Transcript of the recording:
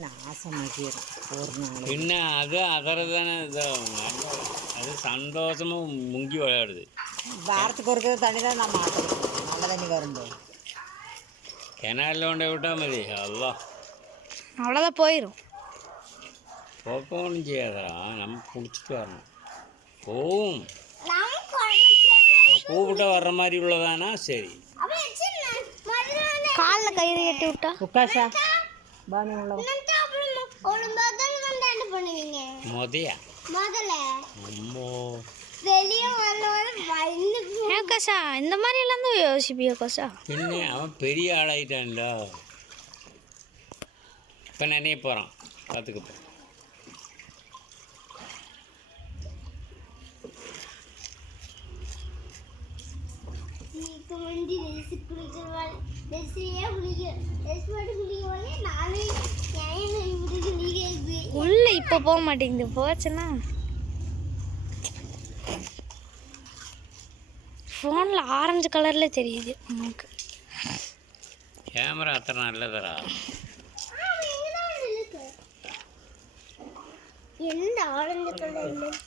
நாசமாக்கிடும் ஒரு நாள். பின்ன அது அதர் தானே இதாகும். அது சந்தோஷமும் முங்கி விளையாடுது. வாரத்துக்கு ஒரு தண்ணி தான் நான் மாற்றணும், நல்ல தண்ணி வரும்போது. கிணறுல கொண்டு விட்டால் மதி அல்லா அவ்வளோதான் போயிடும். போக்க ஒன்றும் செய்யாதா, நம்ம பிடிச்சிட்டு வரணும். போவும் கூப்பிட்டா வர்ற மாதிரி உள்ளதானா சரி. காலில் கயிறு கட்டி விட்டா உட்காஷா பானி உள்ள மொதையா கசா இந்த மாதிரி எல்லாம் தான் யோசிப்பியோ கசா. பின்ன அவன் பெரிய ஆளாயிட்டான்ல, இப்போ நினைய போகிறான் பார்த்துக்கிட்டு. உள்ள இப்போ போக மாட்டேங்குது, போச்சுன்னா ஃபோனில் ஆரஞ்சு கலரில் தெரியுது நமக்கு. கேமரா அத்தனை நல்லதரா. எந்த ஆரஞ்சு கலரில்